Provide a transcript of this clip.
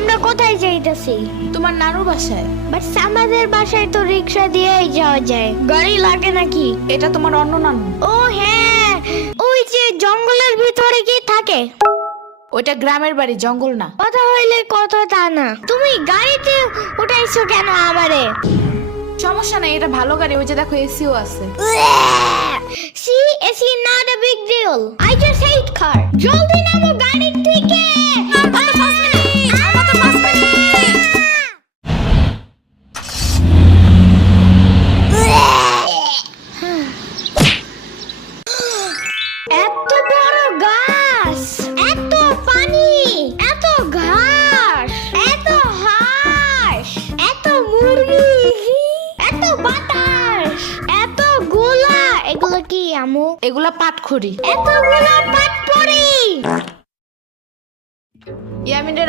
আমরা কোথায় যাইতেছি? তোমার নানুর বাসায়। বাট আমাদের বাসায় তো রিক্সা দিয়েই যাওয়া যায়, গাড়ি লাগে নাকি? এটা তোমার অন্য নানু। ও হ্যাঁ, ওই যে জঙ্গলের ভিতরে কি থাকে? ওইটা গ্রামের বাড়ি, জঙ্গল না। কথা হইলে কথা তা না। তুমি গাড়িতে উঠাইছো কেন আমারে? সমস্যা নাই, এটা ভালো গাড়ি। ওই যে দেখো, এসিও আছে। See, it's not a big deal. I just hate car. জলদি নামো গাড়ি থেকে। এত বড় গাছ, এত পানি, এত ঘাস, এত হাঁস, এত মুরগি, এত বাতাস, এত গোলা। এগুলো কি আমু? এগুলা পাটখড়ি। এতগুলো পাট পড়ি। ইয়ামিনের